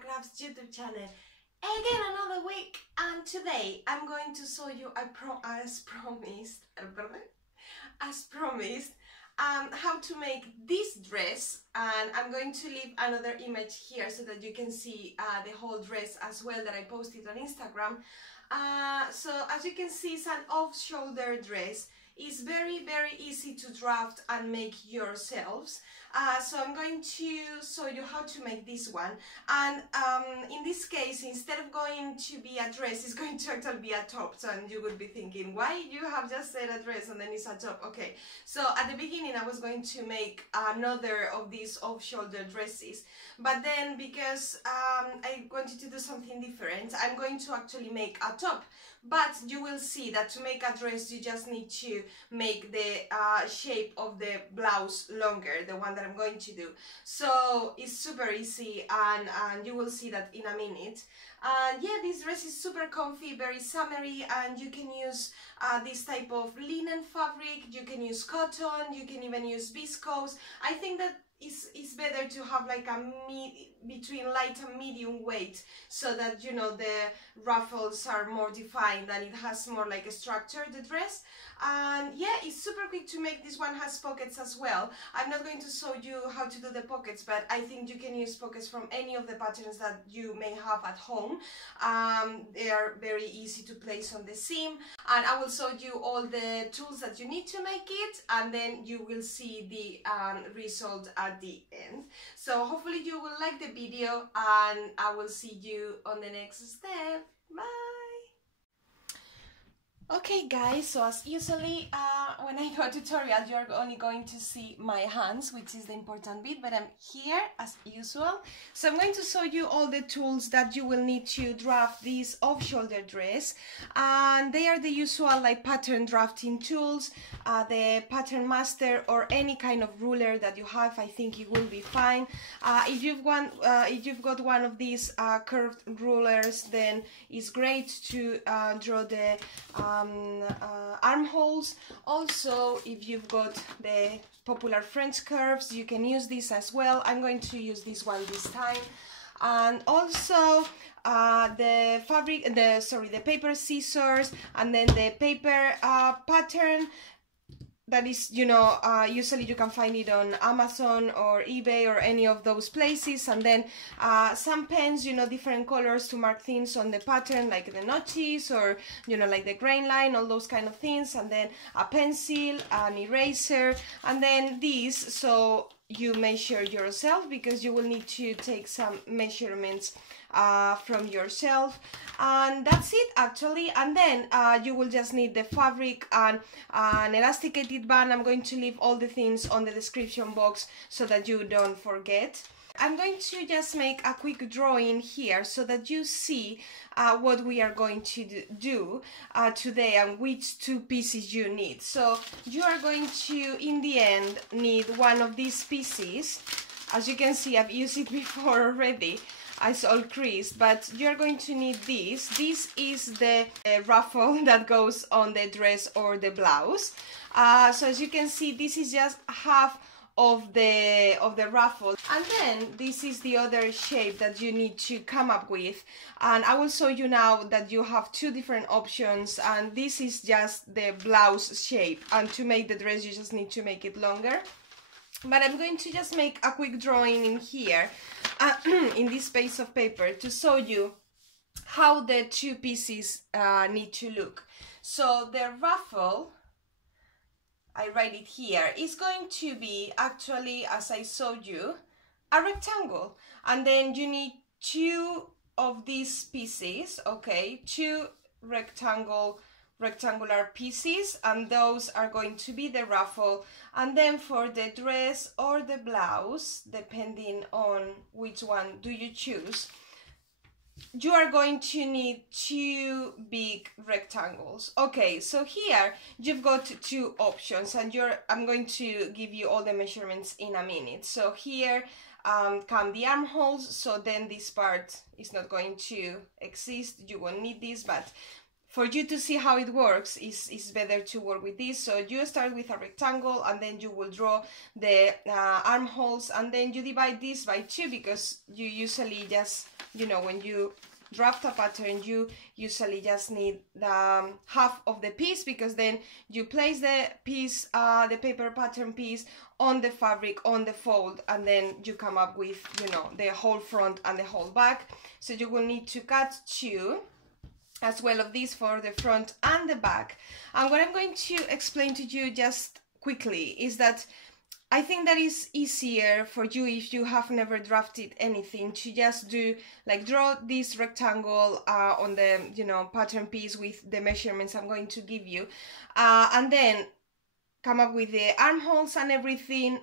CocoWawa Crafts YouTube channel. Again, another week, and today I'm going to show you, as promised, how to make this dress, and I'm going to leave another image here so that you can see the whole dress as well that I posted on Instagram. So as you can see, it's an off-shoulder dress. It's very easy to draft and make yourselves. So I'm going to show you how to make this one, and in this case, instead of going to be a dress, it's going to actually be a top. So, and you would be thinking, why you have just said a dress and then it's a top? Okay, so at the beginning I was going to make another of these off-shoulder dresses, but then because I wanted to do something different, I'm going to actually make a top. But you will see that to make a dress, you just need to make the shape of the blouse longer, the one that I'm going to do. So it's super easy, and you will see that in a minute. And yeah, this dress is super comfy, very summery, and you can use this type of linen fabric, you can use cotton, you can even use viscose. I think that it's better to have like a between light and medium weight, so that, you know, the ruffles are more defined and it has more like a structure, the dress. And yeah, it's super quick to make. This one has pockets as well. I'm not going to show you how to do the pockets, but I think you can use pockets from any of the patterns that you may have at home. They are very easy to place on the seam, and I will show you all the tools that you need to make it, and then you will see the result at the end. So hopefully you will like the video, and I will see you on the next step. Bye! Okay guys, so as usually when I do a tutorial, you're only going to see my hands, which is the important bit, but I'm here as usual. So I'm going to show you all the tools that you will need to draft this off-shoulder dress, and they are the usual like pattern drafting tools, the pattern master or any kind of ruler that you have. I think it will be fine. If you've got one of these curved rulers, then it's great to draw the armholes. Also, if you've got the popular French curves, you can use this as well. I'm going to use this one this time. And also the paper scissors, and then the paper pattern. That is, you know, usually you can find it on Amazon or eBay or any of those places. And then some pens, you know, different colors to mark things on the pattern, like the notches or, you know, like the grain line, all those kind of things. And then a pencil, an eraser, and then this, so you measure yourself, because you will need to take some measurements from yourself. And that's it actually. And then you will just need the fabric and an elasticated band. I'm going to leave all the things on the description box so that you don't forget. I'm going to just make a quick drawing here so that you see what we are going to do today and which two pieces you need. So you are going to, in the end, need one of these pieces. As you can see, I've used it before already. It's all creased, but you're going to need this. This is the ruffle that goes on the dress or the blouse. So as you can see, this is just half of the ruffle, and then this is the other shape that you need to come up with. And I will show you now that you have two different options, and this is just the blouse shape, and to make the dress you just need to make it longer. But I'm going to just make a quick drawing in here, in this piece of paper, to show you how the two pieces need to look. So the ruffle, I write it here, is going to be actually, as I showed you, a rectangle. And then you need two of these pieces, okay, two rectangular pieces, and those are going to be the ruffle. And then for the dress or the blouse, depending on which one do you choose, you are going to need two big rectangles. Okay, so here you've got two options, and I'm going to give you all the measurements in a minute. So here come the armholes, so then this part is not going to exist, you won't need this, but for you to see how it works, is better to work with this. So you start with a rectangle, and then you will draw the armholes, and then you divide this by 2, because you usually just, you know, when you draft a pattern, you usually just need the half of the piece, because then you place the piece, the paper pattern piece, on the fabric, on the fold, and then you come up with, you know, the whole front and the whole back. So you will need to cut 2 as well of this for the front and the back. And what I'm going to explain to you just quickly is that I think that is easier for you if you have never drafted anything, to just do, like, draw this rectangle on the, you know, pattern piece with the measurements I'm going to give you, and then come up with the armholes and everything,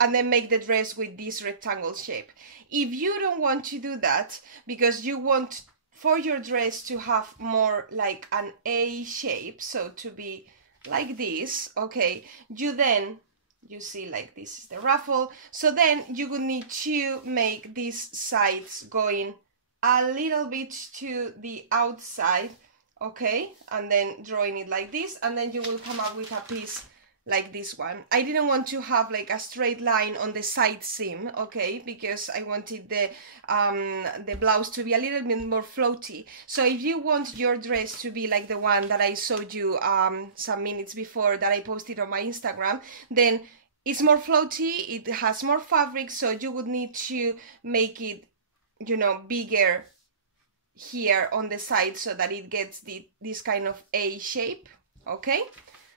and then make the dress with this rectangle shape. If you don't want to do that, because you want for your dress to have more like an A shape, so to be like this, okay, you see, like, this is the ruffle, so then you would need to make these sides going a little bit to the outside, okay, and then drawing it like this, and then you will come up with a piece like this one. I didn't want to have like a straight line on the side seam, okay, because I wanted the blouse to be a little bit more floaty. So if you want your dress to be like the one that I showed you some minutes before, that I posted on my Instagram, then it's more floaty, it has more fabric, so you would need to make it, you know, bigger here on the side, so that it gets this kind of A shape, okay,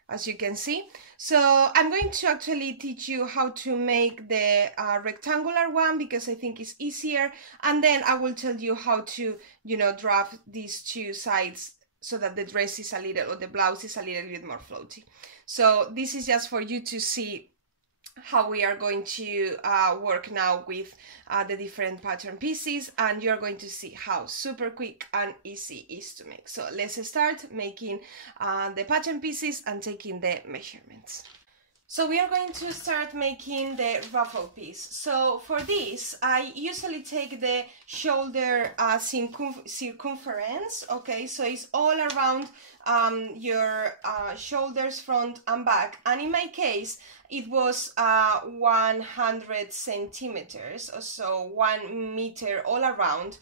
as you can see. So I'm going to actually teach you how to make the rectangular one, because I think it's easier, and then I will tell you how to, you know, draft these 2 sides so that the dress is a little, or the blouse is a little bit more floaty. So this is just for you to see how we are going to work now with the different pattern pieces, and you're going to see how super quick and easy it is to make. So let's start making the pattern pieces and taking the measurements. So we are going to start making the ruffle piece. So for this, I usually take the shoulder circumference, okay, so it's all around your shoulders, front and back, and in my case it was 100 centimeters, or so 1 meter all around,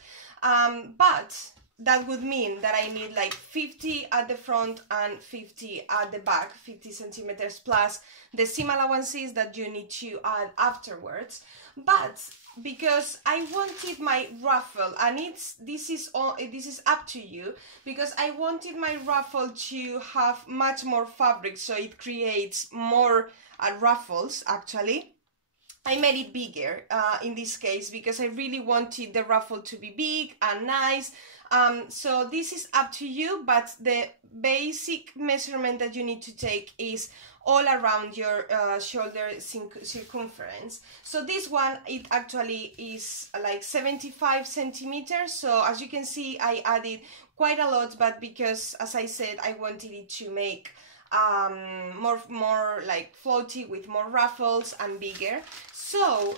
but that would mean that I need like 50 at the front and 50 at the back, 50 centimeters plus the seam allowances that you need to add afterwards. But because I wanted my ruffle, and this is up to you, because I wanted my ruffle to have much more fabric, so it creates more ruffles actually, I made it bigger in this case, because I really wanted the ruffle to be big and nice. So this is up to you, but the basic measurement that you need to take is all around your shoulder circumference. So this one, it actually is like 75 centimeters. So as you can see, I added quite a lot, but because, as I said, I wanted it to make more like floaty with more ruffles and bigger. So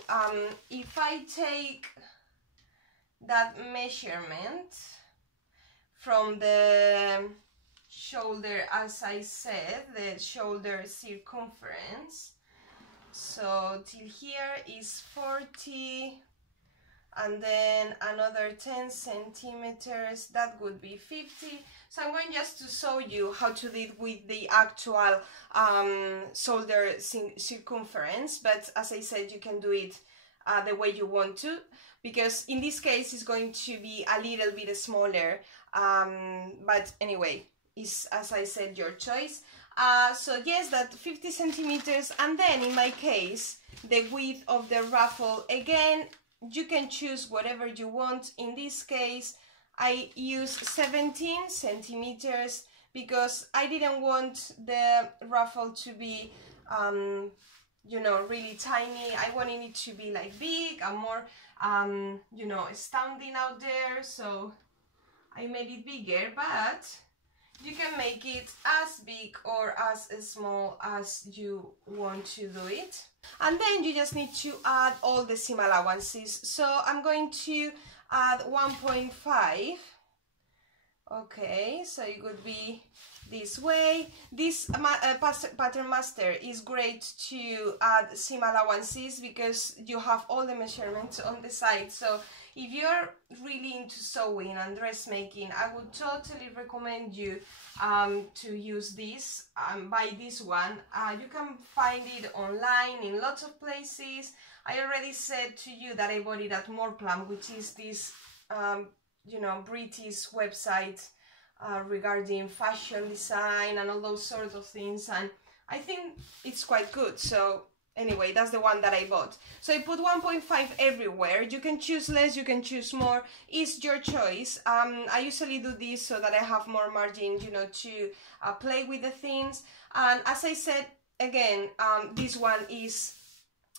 if I take that measurement from the shoulder, as I said, the shoulder circumference, so till here is 40, and then another 10 centimeters, that would be 50. So I'm going just to show you how to do it with the actual shoulder circumference, but as I said, you can do it the way you want to, because in this case it's going to be a little bit smaller, but anyway, it's, as I said, your choice. So yes, that 50 centimeters, and then in my case, the width of the ruffle, again, you can choose whatever you want. In this case, I use 17 centimeters because I didn't want the ruffle to be, you know, really tiny. I wanted it to be like big and more, you know, standing out there. So I made it bigger, but you can make it as big or as small as you want to do it. And then you just need to add all the seam allowances. So I'm going to add 1.5 Okay, so it could be this way. This pattern master is great to add seam allowances because you have all the measurements on the side. So if you're really into sewing and dressmaking, I would totally recommend you to use this, buy this one. You can find it online in lots of places. I already said to you that I bought it at Moreplum, which is this you know, British website regarding fashion design and all those sorts of things, and I think it's quite good. So anyway, that's the one that I bought. So I put 1.5 everywhere. You can choose less, you can choose more, it's your choice. I usually do this so that I have more margin, you know, to play with the things. And as I said, again, this one is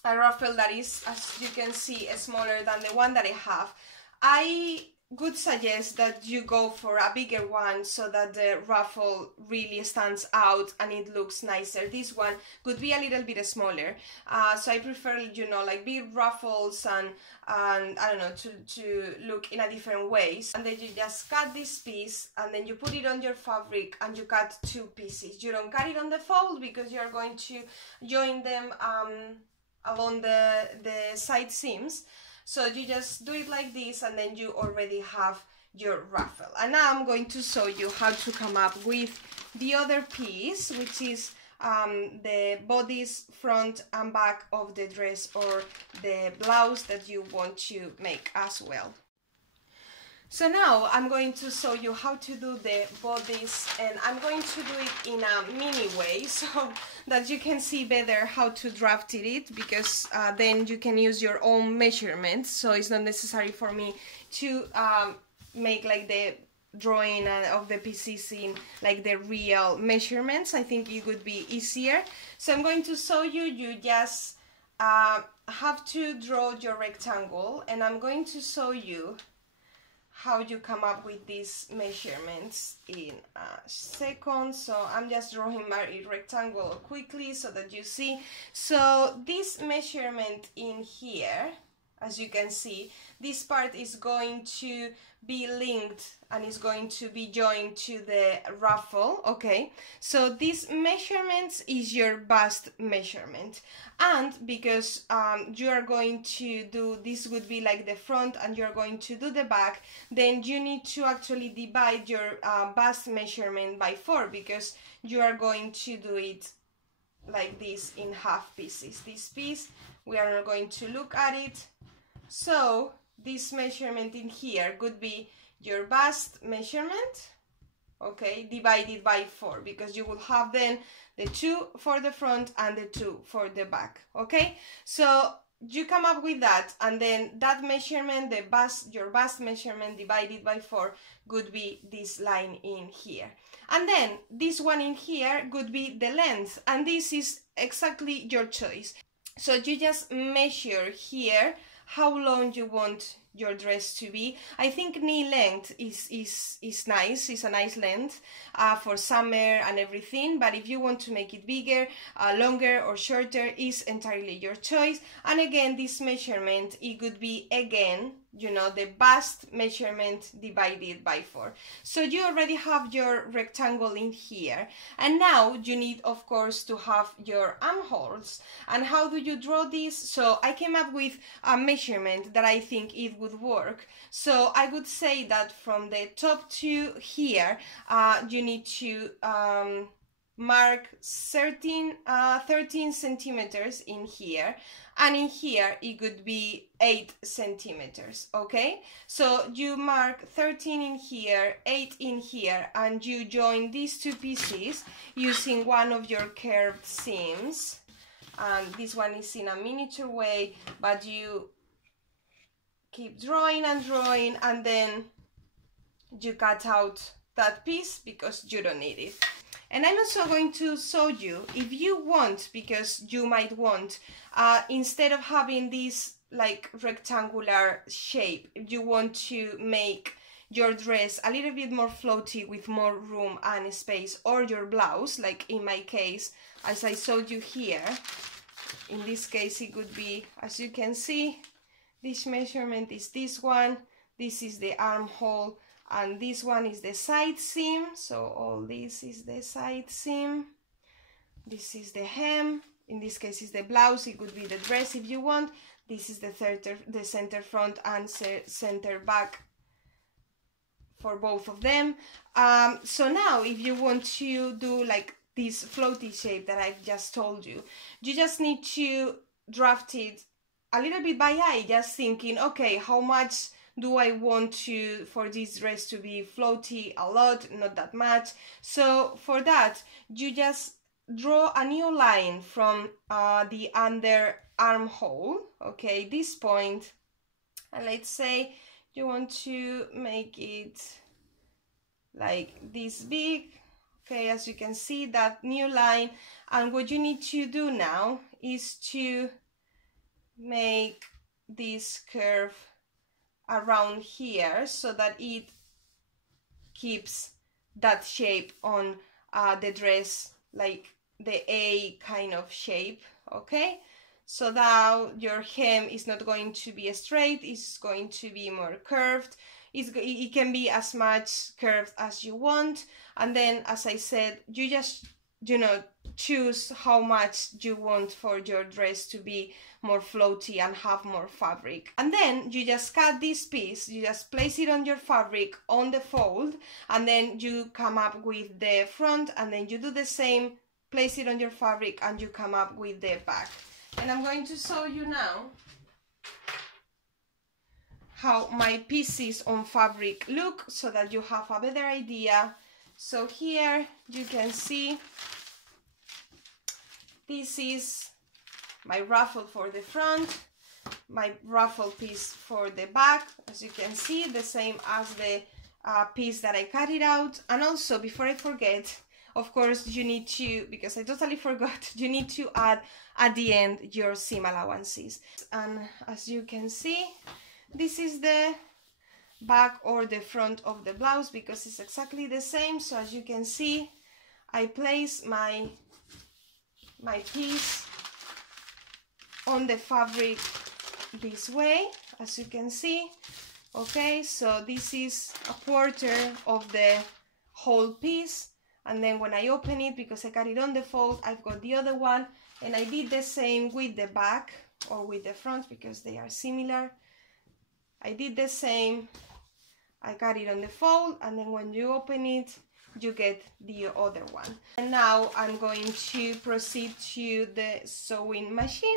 a ruffle that is, as you can see, smaller than the one that I have. I would suggest that you go for a bigger one so that the ruffle really stands out and it looks nicer. This one could be a little bit smaller, so I prefer, you know, like big ruffles and I don't know, to look in a different ways. And then you just cut this piece and then you put it on your fabric and you cut two pieces. You don't cut it on the fold because you're going to join them along the side seams. So you just do it like this and then you already have your ruffle. And now I'm going to show you how to come up with the other piece, which is the bodice, front and back of the dress or the blouse that you want to make as well. So now I'm going to show you how to do the bodice, and I'm going to do it in a mini way so that you can see better how to draft it, because then you can use your own measurements, so it's not necessary for me to make like the drawing of the pieces in like the real measurements. I think it would be easier. So I'm going to show you, you just have to draw your rectangle, and I'm going to show you how you come up with these measurements in a second. So I'm just drawing my rectangle quickly so that you see. So this measurement in here, as you can see, this part is going to be linked and is going to be joined to the ruffle. Okay, so this measurement is your bust measurement, and because you are going to do this, would be like the front and you're going to do the back, then you need to actually divide your bust measurement by 4, because you are going to do it like this in half pieces. This piece, we are not going to look at it. So this measurement in here could be your bust measurement, okay, divided by 4, because you will have then the 2 for the front and the 2 for the back. Okay, so you come up with that, and then that measurement, the bust, your bust measurement divided by 4 could be this line in here, and then this one in here could be the length, and this is exactly your choice. So you just measure here how long you want your dress to be. I think knee length is nice, is a nice length for summer and everything, but if you want to make it bigger, longer or shorter, is entirely your choice. And again, this measurement, it could be again, you know, the bust measurement divided by 4. So you already have your rectangle in here, and now you need, of course, to have your armholes. And how do you draw this? So I came up with a measurement that I think it would work. So I would say that from the top to here, you need to mark 13 centimeters in here, and in here it could be 8 centimeters. Okay, so you mark 13 in here, 8 in here, and you join these two pieces using one of your curved seams. And this one is in a miniature way, but you keep drawing and drawing, and then you cut out that piece because you don't need it. And I'm also going to show you, if you want, because you might want, instead of having this like rectangular shape, you want to make your dress a little bit more floaty with more room and space, or your blouse, like in my case, as I showed you here. In this case, it could be, as you can see, this measurement is this one, this is the armhole, and this one is the side seam. So all this is the side seam. This is the hem. In this case is the blouse. It could be the dress if you want. This is the center front and center back for both of them. So now if you want to do like this floaty shape that I've just told you, you just need to draft it a little bit by eye, just thinking, okay, how much do I want for this dress to be floaty? A lot, not that much. So for that, you just draw a new line from the under armhole, okay, this point, and let's say you want to make it like this big, okay, as you can see, that new line. And what you need to do now is to make this curve around here so that it keeps that shape on the dress, like the A kind of shape, okay? So now your hem is not going to be straight, it's going to be more curved. It can be as much curved as you want, and then, as I said, you just, you know, choose how much you want for your dress to be more floaty and have more fabric. And then you just cut this piece, you just place it on your fabric on the fold, and then you come up with the front, and then you do the same, place it on your fabric, and you come up with the back. And I'm going to show you now how my pieces on fabric look so that you have a better idea. So here you can see this is my ruffle for the front, my ruffle piece for the back, as you can see, the same as the piece that I cut it out. And also, before I forget, of course, you need to, because I totally forgot, you need to add at the end your seam allowances. And as you can see, this is the back or the front of the blouse, because it's exactly the same. So as you can see, I place my piece on the fabric this way, as you can see. Okay, so this is a quarter of the whole piece, and then when I open it, because I got it on the fold, I've got the other one, and I did the same with the back or with the front because they are similar. I did the same, I got it on the fold, and then when you open it, you get the other one. And now I'm going to proceed to the sewing machine.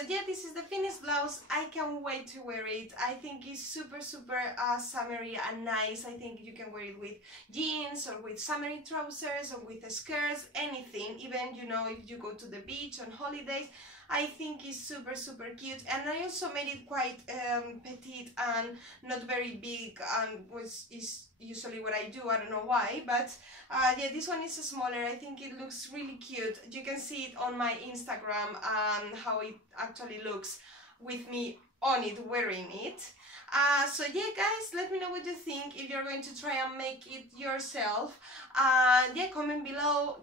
So yeah, this is the finished blouse. I can't wait to wear it. I think it's super summery and nice. I think you can wear it with jeans or with summery trousers or with skirts, anything. Even, you know, if you go to the beach on holidays, I think it's super cute. And I also made it quite petite and not very big, and is usually what I do. I don't know why, but yeah, this one is smaller. I think it looks really cute. You can see it on my Instagram how it actually looks with me on it, wearing it. So yeah, guys, let me know what you think, if you're going to try and make it yourself. Yeah, comment below,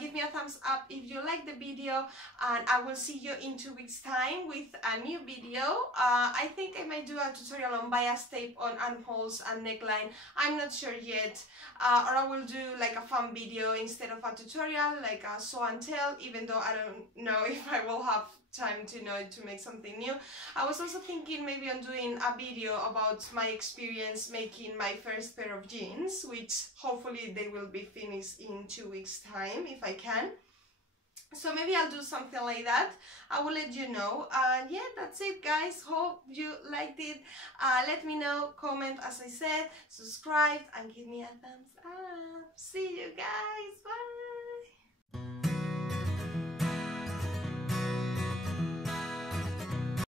give me a thumbs up if you like the video, and I will see you in 2 weeks time with a new video. I think I might do a tutorial on bias tape on armholes and neckline. I'm not sure yet, or I will do like a fun video instead of a tutorial, like a show and tell, even though I don't know if I will have time to make something new. I was also thinking maybe on doing a video about my experience making my first pair of jeans, which hopefully they will be finished in 2 weeks time if I can. So maybe I'll do something like that. I will let you know. Yeah, that's it, guys. Hope you liked it. Let me know, comment, as I said, subscribe, and give me a thumbs up. See you guys.